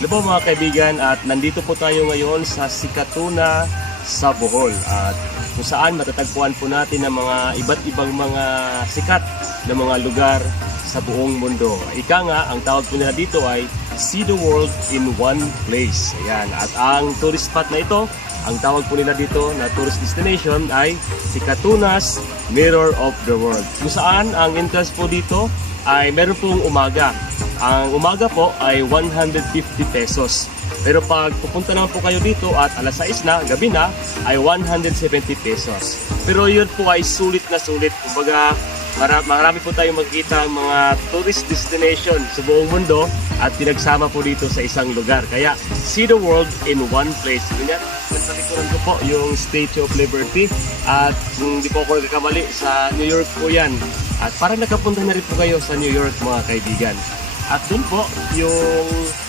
Hello po mga kaibigan, at nandito po tayo ngayon sa Sikatuna sa Bohol, at kung saan matatagpuan po natin ang mga iba't ibang mga sikat na mga lugar sa buong mundo. Ika nga, ang tawag po nila dito ay See the World in One Place. Ayan, at ang tourist spot na ito, ang tawag po nila dito na tourist destination ay Sikatuna's Mirror of the World. Kung saan ang entrance po dito ay meron pong umaga. Ang umaga po ay 150 pesos. Pero pag pupunta naman po kayo dito at alas 6 na, gabi na, ay 170 pesos. Pero yun po ay sulit na sulit. Kumbaga, marami po tayong makikita mga tourist destination sa buong mundo at pinagsama po dito sa isang lugar. Kaya, see the world in one place. Ganyan, sa likuran ko po yung Statue of Liberty. At kung di po ako nagkakamali, sa New York po yan. At parang nakapunta na rin po kayo sa New York mga kaibigan. At dun po, yung